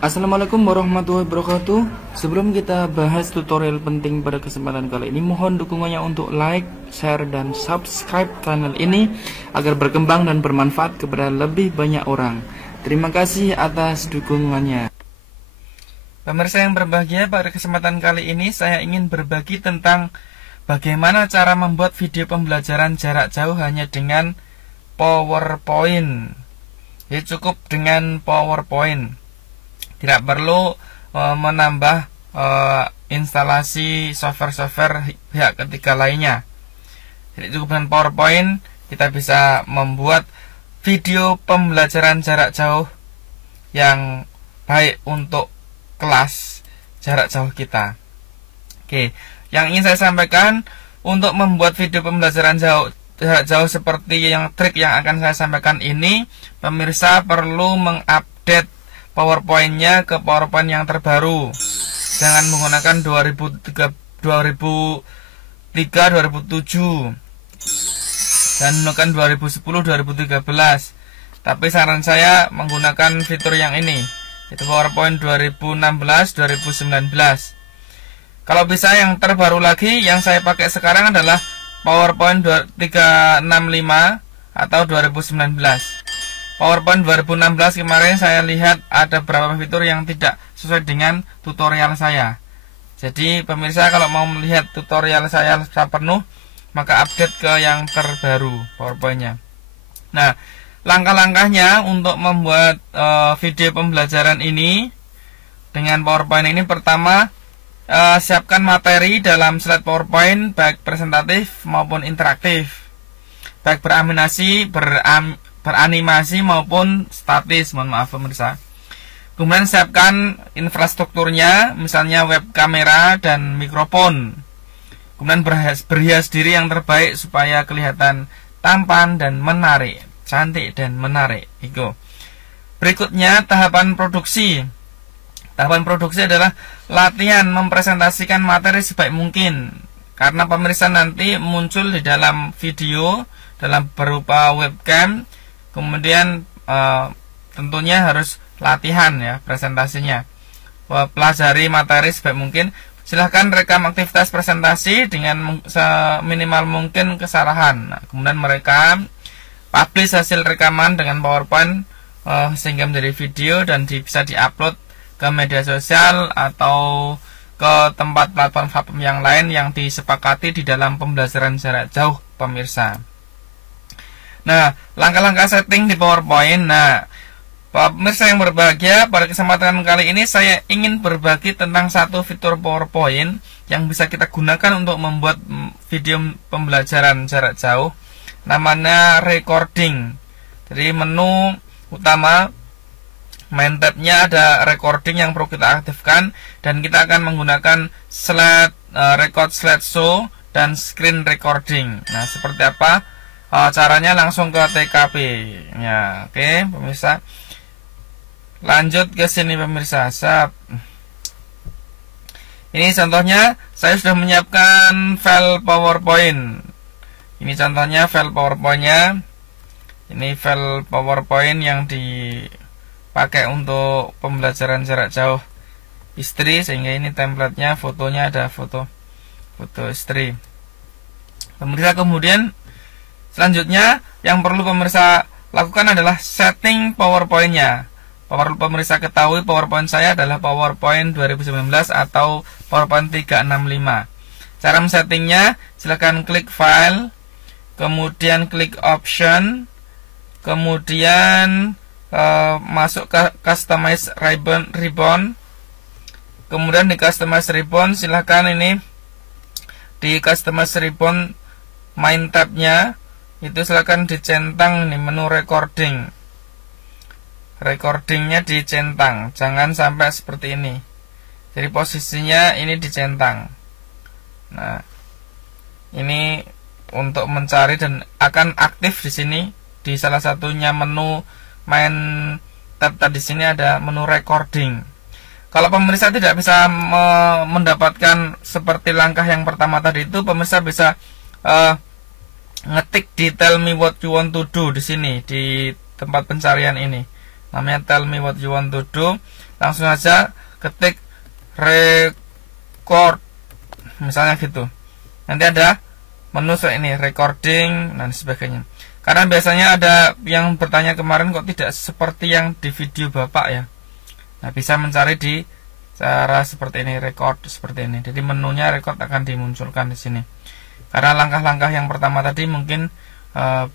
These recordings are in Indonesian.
Assalamualaikum warahmatullahi wabarakatuh. Sebelum kita bahas tutorial penting pada kesempatan kali ini, mohon dukungannya untuk like, share, dan subscribe channel ini agar berkembang dan bermanfaat kepada lebih banyak orang. Terima kasih atas dukungannya. Pemirsa yang berbahagia, pada kesempatan kali ini saya ingin berbagi tentang bagaimana cara membuat video pembelajaran jarak jauh hanya dengan PowerPoint. Jadi cukup dengan PowerPoint. Tidak perlu menambah instalasi software-software pihak ketiga lainnya. Jadi cukup dengan PowerPoint kita bisa membuat video pembelajaran jarak jauh yang baik untuk kelas jarak jauh kita. Oke, yang ingin saya sampaikan untuk membuat video pembelajaran jarak jauh seperti trik yang akan saya sampaikan ini, pemirsa perlu mengupdate PowerPoint-nya ke PowerPoint yang terbaru. Jangan menggunakan 2003, 2007 dan menggunakan 2010, 2013. Tapi saran saya menggunakan fitur yang ini, yaitu PowerPoint 2016, 2019. Kalau bisa yang terbaru lagi, yang saya pakai sekarang adalah PowerPoint 365 atau 2019. PowerPoint 2016 kemarin saya lihat ada beberapa fitur yang tidak sesuai dengan tutorial saya. Jadi pemirsa kalau mau melihat tutorial saya penuh, maka update ke yang terbaru PowerPoint-nya. Nah, langkah-langkahnya untuk membuat video pembelajaran ini dengan PowerPoint ini, pertama, siapkan materi dalam slide PowerPoint baik presentatif maupun interaktif, baik beranimasi maupun statis, mohon maaf pemirsa. Kemudian siapkan infrastrukturnya, misalnya web kamera dan mikrofon. Kemudian berhias diri yang terbaik supaya kelihatan tampan dan menarik, cantik dan menarik. Itu. Berikutnya tahapan produksi. Tahapan produksi adalah latihan mempresentasikan materi sebaik mungkin, karena pemirsa nanti muncul di dalam video dalam berupa webcam. Kemudian tentunya harus latihan ya presentasinya. Pelajari materi sebaik mungkin. Silahkan rekam aktivitas presentasi dengan seminimal mungkin kesalahan. Nah, kemudian merekam, publish hasil rekaman dengan PowerPoint sehingga menjadi video dan bisa diupload ke media sosial atau ke tempat platform yang lain yang disepakati di dalam pembelajaran jarak jauh pemirsa. Nah, langkah-langkah setting di PowerPoint. Nah, pemirsa yang berbahagia, pada kesempatan kali ini saya ingin berbagi tentang satu fitur PowerPoint yang bisa kita gunakan untuk membuat video pembelajaran jarak jauh. Namanya recording. Jadi menu utama main tab-nya ada recording yang perlu kita aktifkan, dan kita akan menggunakan record slideshow dan screen recording. Nah, seperti apa? Caranya langsung ke TKP ya. Oke pemirsa, lanjut ke sini pemirsa. Ini contohnya saya sudah menyiapkan file PowerPoint. Ini contohnya file PowerPoint-nya. Ini file PowerPoint yang dipakai untuk pembelajaran jarak jauh istri, sehingga ini template-nya, fotonya ada foto istri. Pemirsa, kemudian selanjutnya yang perlu pemirsa lakukan adalah setting PowerPoint-nya. Perlu pemirsa ketahui PowerPoint saya adalah PowerPoint 2019 atau PowerPoint 365. Cara men-settingnya, silakan klik file, kemudian klik option, kemudian masuk ke customize ribbon. Kemudian di customize ribbon silakan ini di customize ribbon main tab-nya itu silakan dicentang nih menu recording. Recordingnya dicentang, jangan sampai seperti ini. Jadi posisinya ini dicentang. Nah, ini untuk mencari dan akan aktif di sini di salah satunya menu main tab tadi, sini ada menu recording. Kalau pemirsa tidak bisa mendapatkan seperti langkah yang pertama tadi itu, pemirsa bisa ngetik di tell me what you want to do di sini di tempat pencarian ini. namanya tell me what you want to do. Langsung aja ketik record, misalnya gitu. Nanti ada menu ini recording dan sebagainya. Karena biasanya ada yang bertanya kemarin kok tidak seperti yang di video Bapak ya. Nah, bisa mencari di cara seperti ini, record seperti ini. Jadi menunya record akan dimunculkan di sini. Karena langkah-langkah yang pertama tadi mungkin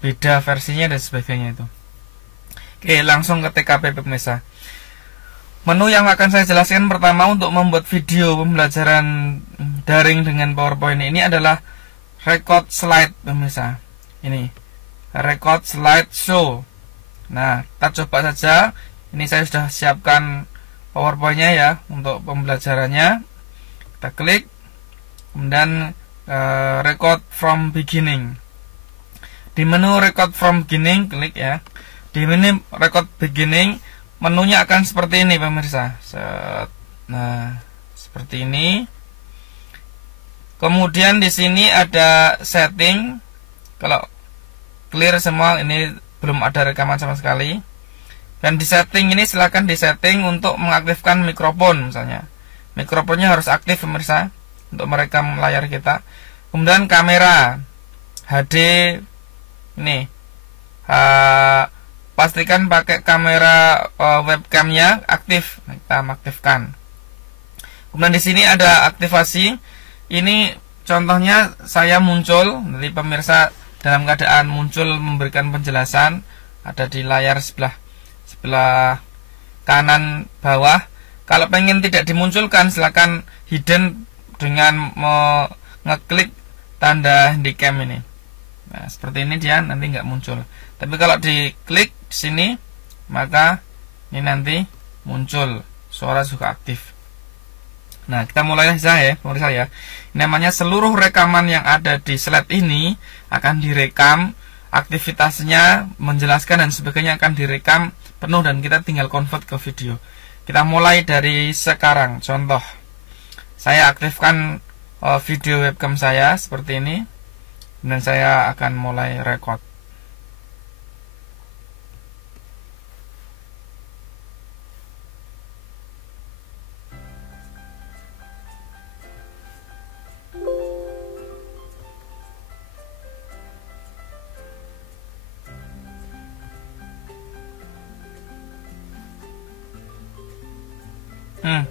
beda versinya dan sebagainya itu. Oke, langsung ke TKP pemirsa. Menu yang akan saya jelaskan pertama untuk membuat video pembelajaran daring dengan PowerPoint ini adalah record slide pemirsa. Ini record slide show. Nah, kita coba saja. Ini saya sudah siapkan PowerPoint-nya ya untuk pembelajarannya. Kita klik, kemudian record from beginning. Di menu record from beginning klik ya. Di menu record beginning menunya akan seperti ini pemirsa. Nah, seperti ini. Kemudian di sini ada setting. Kalau clear semua, ini belum ada rekaman sama sekali. Dan di setting ini silakan disetting untuk mengaktifkan mikrofon misalnya. Mikrofonnya harus aktif pemirsa untuk merekam layar kita. Kemudian kamera HD ini pastikan pakai kamera webcamnya aktif. Nah, kita aktifkan. Kemudian di sini ada aktivasi. Ini contohnya saya muncul, jadi pemirsa dalam keadaan muncul memberikan penjelasan, ada di layar sebelah kanan bawah. Kalau pengen tidak dimunculkan, silakan hidden dengan ngeklik tanda handycam ini. Nah, seperti ini dia nanti nggak muncul. Tapi kalau diklik di sini, maka ini nanti muncul, suara juga aktif. Nah, kita mulai saja ya, pemirsa ya. Namanya seluruh rekaman yang ada di slide ini akan direkam, aktivitasnya, menjelaskan dan sebagainya akan direkam penuh dan kita tinggal convert ke video. Kita mulai dari sekarang. Contoh, saya aktifkan video webcam saya seperti ini, dan saya akan mulai record.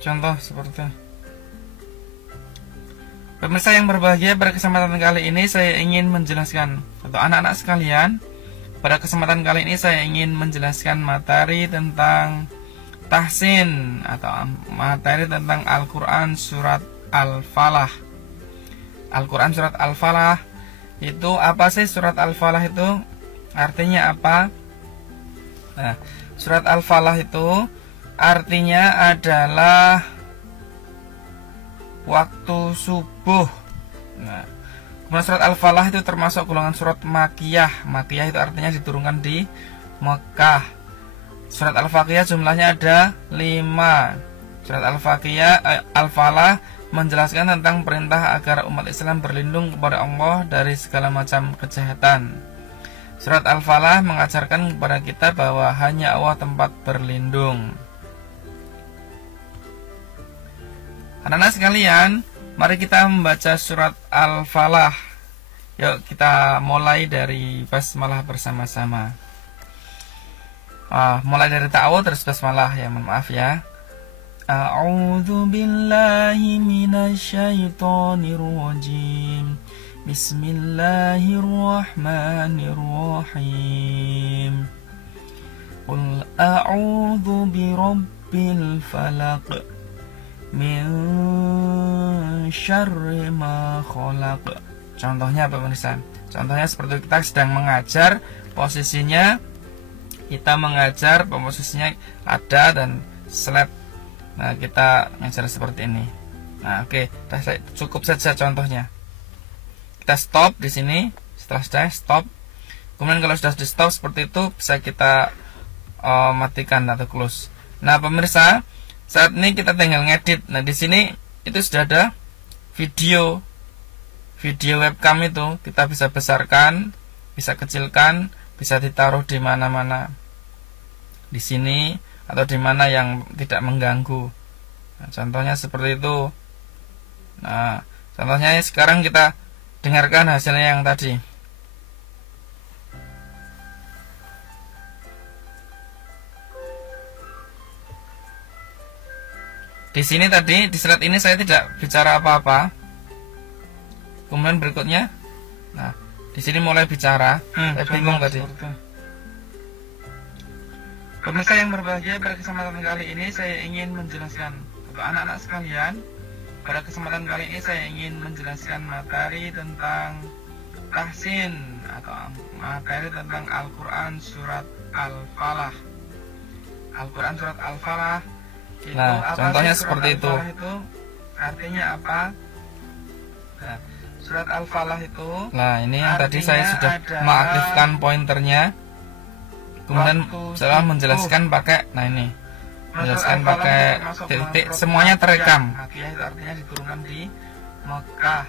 Contoh seperti pemirsa yang berbahagia, pada kesempatan kali ini saya ingin menjelaskan untuk anak-anak sekalian. Pada kesempatan kali ini saya ingin menjelaskan materi tentang tahsin atau materi tentang Al-Quran surat Al-Falah. Al-Quran surat Al-Falah itu apa sih? Surat Al-Falah itu artinya apa? Nah, surat Al-Falah itu artinya adalah waktu subuh. Nah, kemudian surat Al-Falah itu termasuk golongan surat Makiyah. Makiyah itu artinya diturunkan di Mekah. Surat Al-Faqiyah jumlahnya ada 5. Surat Al-Falah menjelaskan tentang perintah agar umat Islam berlindung kepada Allah dari segala macam kejahatan. Surat Al-Falah mengajarkan kepada kita bahwa hanya Allah tempat berlindung. Anak-anak sekalian, mari kita membaca surat Al-Falah. Yuk kita mulai dari basmalah bersama-sama. Mulai dari ta'awudz terus basmalah ya, mohon maaf ya. A'udzu billahi minasyaitonir rajim. Bismillahirrahmanirrahim. Qul a'udzu birabbil falaq min syarri ma khalaq. Contohnya apa pemirsa? Contohnya seperti kita sedang mengajar, posisinya kita mengajar, posisinya ada dan slide. Nah, kita mengajar seperti ini. Nah, oke, cukup saja contohnya. Kita stop di sini. Setelah sudah stop, kemudian kalau sudah di stop seperti itu bisa kita matikan atau close. Nah, pemirsa, saat ini kita tinggal ngedit. Nah, di sini itu sudah ada video webcam itu. Kita bisa besarkan, bisa kecilkan, bisa ditaruh di mana-mana. di sini atau di mana yang tidak mengganggu. Nah, contohnya seperti itu. Nah, contohnya sekarang kita dengarkan hasilnya yang tadi. Di sini tadi di slide ini saya tidak bicara apa-apa. Kemudian berikutnya, nah di sini mulai bicara. Saya bingung tadi. Pemirsa yang berbahagia, pada kesempatan kali ini saya ingin menjelaskan untuk anak-anak sekalian. Pada kesempatan kali ini saya ingin menjelaskan materi tentang tahsin atau materi tentang Al-Quran surat Al-Falah. Al-Quran surat Al-Falah itu Nah, apa contohnya sih? seperti Surat Al-Falah itu artinya apa? Nah, surat Al-Falah itu, Nah, ini yang tadi artinya saya sudah adalah mengaktifkan pointernya. Kemudian waktu setelah subuh. menjelaskan pakai, nah ini menjelaskan Al-Falah pakai itu termasuk titik, bulan semuanya terekam. Fatihah itu artinya diturunkan di Mekah.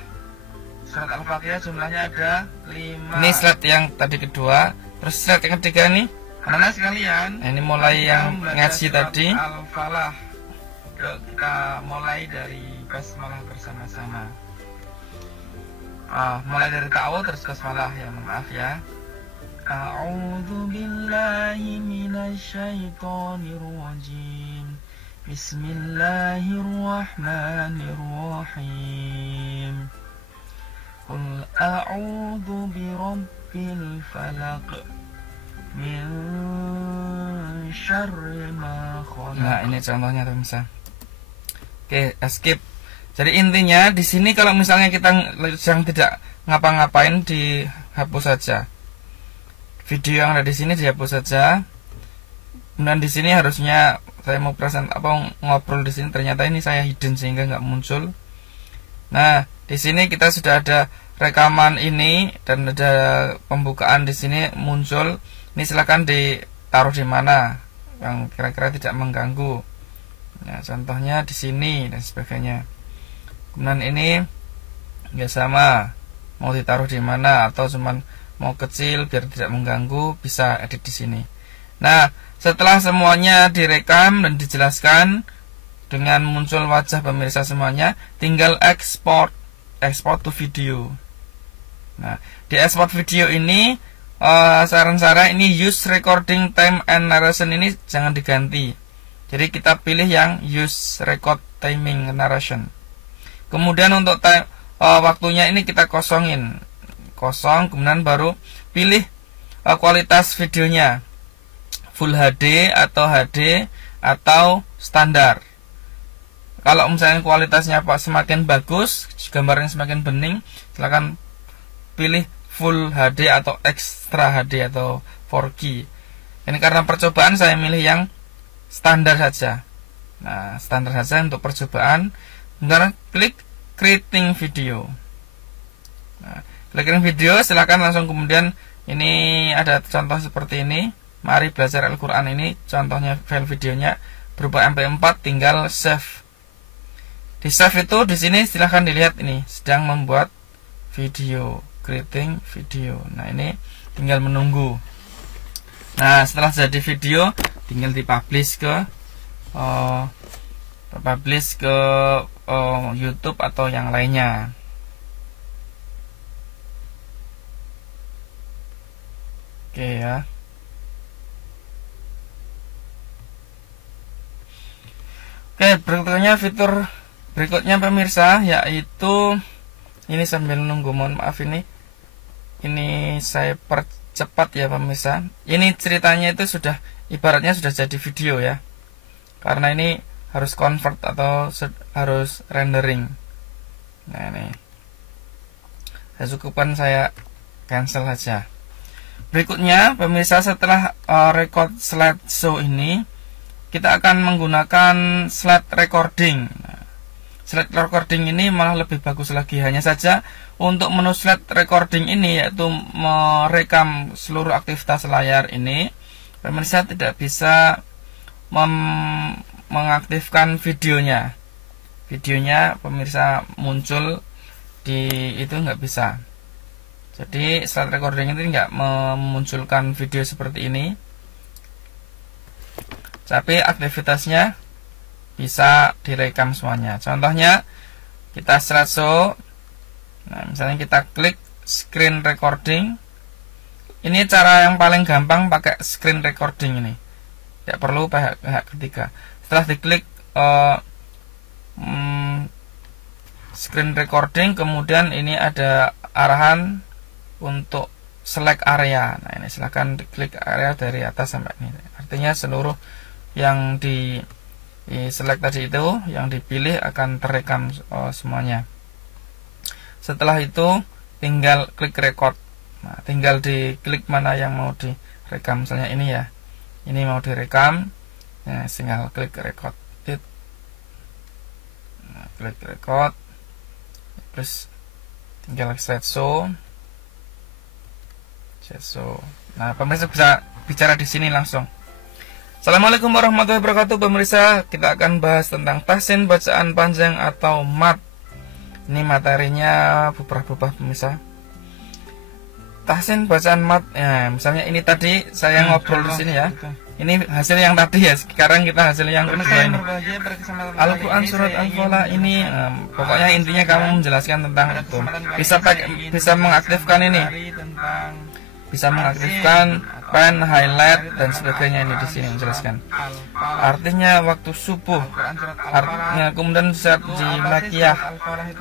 Surat Al-Fatihah jumlahnya ada 5. Ini slide yang tadi kedua, terus slide yang ketiga nih. Anak-anak sekalian, Nah, ini mulai kita yang membaca ngaji surat tadi. Al-Falah. Yuk, kita mulai dari basmalah bersama-sama. Mulai dari ta'awudz terus basmalah ya, maaf ya. A'udzu billahi minasyaitonir rajim. Bismillahirrahmanirrahim. Qul a'udzu birabbil falaq min syarri ma khalaq. Nah, ini contohnya pemirsa. Oke, skip. Jadi intinya di sini kalau misalnya kita sedang tidak ngapa-ngapain, dihapus saja. Video yang ada di sini dihapus saja. Kemudian di sini harusnya saya mau ngobrol di sini, ternyata ini saya hidden sehingga nggak muncul. Nah, di sini kita sudah ada rekaman ini dan ada pembukaan di sini muncul. Ini silakan ditaruh di mana yang kira-kira tidak mengganggu. Nah, contohnya di sini dan sebagainya. Kemudian ini ya sama, mau ditaruh di mana atau cuman mau kecil biar tidak mengganggu, bisa edit di sini. Nah, setelah semuanya direkam dan dijelaskan dengan muncul wajah pemirsa semuanya, tinggal export to video. Nah, di export video ini saran saya ini use recording time and narration ini jangan diganti. Jadi kita pilih yang use record timing narration. Kemudian untuk waktunya ini kita kosongin. Kosong, kemudian baru pilih kualitas videonya. Full HD atau HD atau standar. Kalau misalnya kualitasnya semakin bagus, gambarnya semakin bening, silakan pilih Full HD atau Extra HD atau 4K. Ini karena percobaan saya milih yang standar saja. Nah, standar saja untuk percobaan. Kemudian klik creating video. Nah, creating video, silakan langsung kemudian ini ada contoh seperti ini. Mari belajar Al-Quran ini, contohnya file videonya berupa MP4, tinggal save. Di save itu di sini silahkan dilihat ini sedang membuat video, creating video. Nah, ini tinggal menunggu. Nah, setelah jadi video tinggal dipublish ke YouTube atau yang lainnya. Oke ya. Oke, fitur berikutnya pemirsa, yaitu ini sambil nunggu, mohon maaf ini saya percepat ya pemirsa. Ini ceritanya itu sudah ibaratnya sudah jadi video ya, karena ini harus convert atau harus rendering. Nah, ini saya cukupkan, saya cancel saja. Berikutnya pemirsa, setelah record slideshow ini kita akan menggunakan slide recording. Nah, slide recording ini malah lebih bagus lagi. Hanya saja untuk menu slide recording ini, yaitu merekam seluruh aktivitas layar ini, pemirsa tidak bisa mengaktifkan videonya. Videonya pemirsa muncul di itu nggak bisa. Jadi slide recording itu nggak memunculkan video seperti ini. tapi aktivitasnya bisa direkam semuanya. Contohnya kita slideshow. Nah, misalnya kita klik screen recording. Ini cara yang paling gampang pakai screen recording ini. Tidak perlu pihak ketiga. Setelah diklik screen recording, kemudian ini ada arahan untuk select area. Nah, ini silahkan diklik area dari atas sampai ini. Artinya seluruh yang di select tadi itu, yang dipilih akan terekam semuanya. Setelah itu tinggal klik record. Nah, tinggal diklik mana yang mau direkam. Misalnya ini ya, ini mau direkam. Nah, tinggal klik record. Nah, klik record, terus tinggal slideshow. Nah, pemirsa bisa bicara di sini langsung. Assalamualaikum warahmatullahi wabarakatuh, pemirsa. Kita akan bahas tentang tahsin bacaan panjang atau mat. Ini materinya berubah-ubah, pemirsa. Tahsin bacaan mat. Ya, misalnya ini tadi saya ngobrol di sini ya. Ini hasil yang tadi ya. Sekarang kita hasil yang kedua ini. Al-Quran surat Al-Falah ini. Pokoknya intinya kamu menjelaskan tentang itu. Bisa mengaktifkan ini. Bisa mengaktifkan pen, highlight dan sebagainya. Ini di sini menjelaskan. Artinya waktu subuh. Artinya kemudian surat di Makiyah.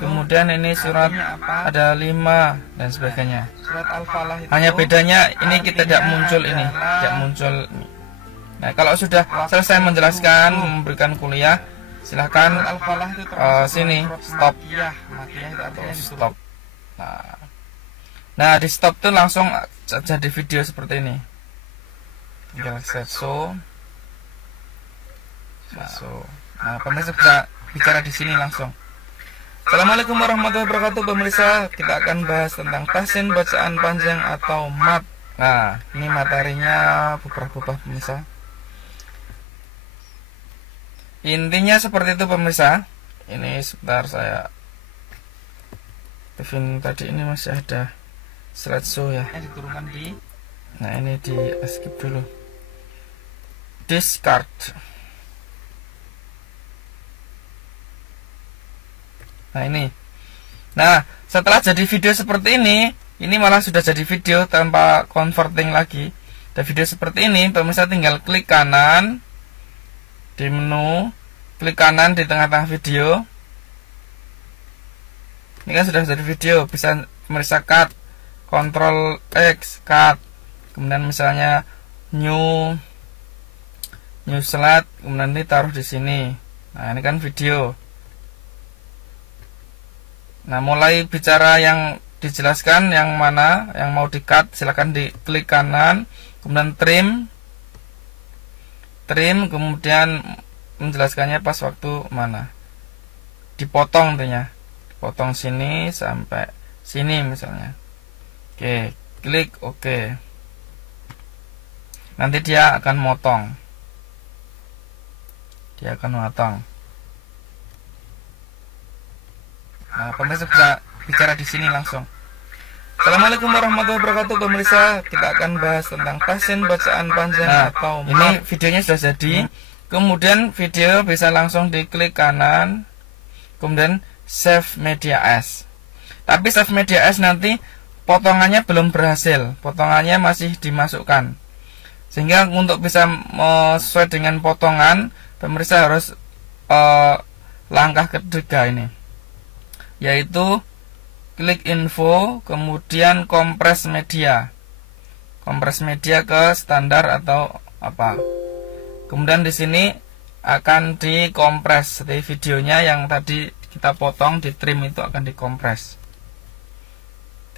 Kemudian ini surat ada 5 dan sebagainya. Hanya bedanya ini kita tidak muncul ini, tidak muncul. Nah, kalau sudah selesai menjelaskan, memberikan kuliah, silahkan sini stop. Stop. Nah, di stop tuh langsung jadi video seperti ini. Tinggal slideshow. Nah, pemirsa bisa bicara di sini langsung. Assalamualaikum warahmatullahi wabarakatuh, pemirsa. Kita akan bahas tentang tahsin bacaan panjang atau mat. Nah, ini materinya berubah-ubah, pemirsa. Intinya seperti itu, pemirsa. Ini sebentar saya tadi ini masih ada slideshow ya. Diturunkan di. Nah, ini di skip dulu. Discard. Nah, ini. Nah, setelah jadi video seperti ini malah sudah jadi video tanpa converting lagi. Ada video seperti ini, pemirsa tinggal klik kanan di menu, klik kanan di tengah-tengah video. Ini kan sudah jadi video, bisa pemirsa cut, Ctrl X, cut. Kemudian misalnya new slide, kemudian ini taruh di sini. Nah, ini kan video. Nah, mulai bicara yang dijelaskan, yang mana yang mau di-cut, silakan diklik kanan, kemudian trim, kemudian menjelaskannya pas waktu mana. Dipotong tentunya. Dipotong sini sampai sini misalnya. Oke, klik OK. Nanti dia akan motong. Nah, pemirsa bisa bicara di sini langsung. Assalamualaikum warahmatullahi wabarakatuh, pemirsa. Kita akan bahas tentang tahsin bacaan panjang atau mat. Ini videonya sudah jadi. Kemudian video bisa langsung diklik kanan, kemudian save media as. Tapi save media as nanti potongannya belum berhasil, potongannya masih dimasukkan. Sehingga untuk bisa sesuai dengan potongan, pemirsa harus langkah ketiga ini, yaitu klik info, kemudian kompres media ke standar atau apa. Kemudian di sini akan dikompres. Jadi videonya yang tadi kita potong di trim itu akan dikompres.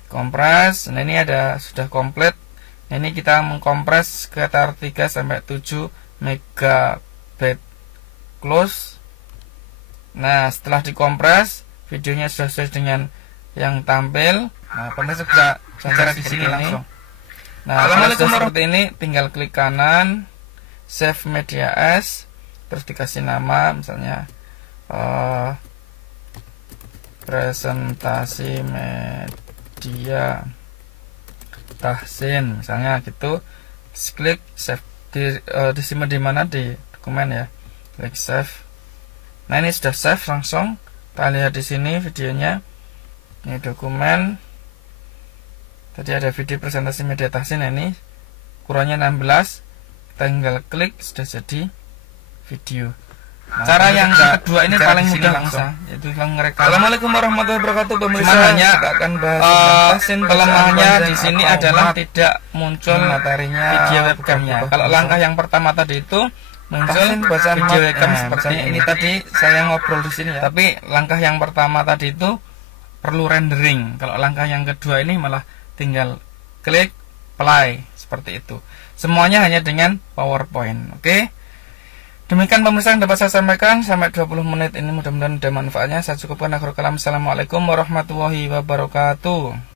Nah, ini sudah komplit. Nah, ini kita mengkompres sekitar 3 sampai 7 megabyte close. Nah, setelah dikompres, videonya sudah sesuai dengan yang tampil. Nah, pemirsa bisa bicara di sini langsung. Nah, kalau seperti ini, tinggal klik kanan, save media as, terus dikasih nama, misalnya presentasi media tahsin, misalnya gitu. Klik save di mana di dokumen ya. Klik save. Nah, ini sudah save langsung. Kita lihat di sini videonya. Ini dokumen. Tadi ada video presentasi meditasi. Nah, ini ukurannya 16. Kita tinggal klik, sudah jadi video. Nah, cara yang kedua ini paling mudah langsung, yaitu ngerekam. Assalamualaikum warahmatullahi wabarakatuh pemirsa. Cuman hanya kita akan bahas kelemahannya di sini adalah tidak muncul materinya video webcamnya. Kalau langkah yang pertama tadi itu muncul video webcam seperti ini. Tadi saya ngobrol di sini ya. Tapi langkah yang pertama tadi itu perlu rendering. Kalau langkah yang kedua ini malah tinggal klik play seperti itu. Semuanya hanya dengan PowerPoint. Oke. Demikian pemirsa yang dapat saya sampaikan. Sampai 20 menit ini mudah-mudahan ada manfaatnya. Saya cukupkan akhir kalam. Assalamualaikum warahmatullahi wabarakatuh.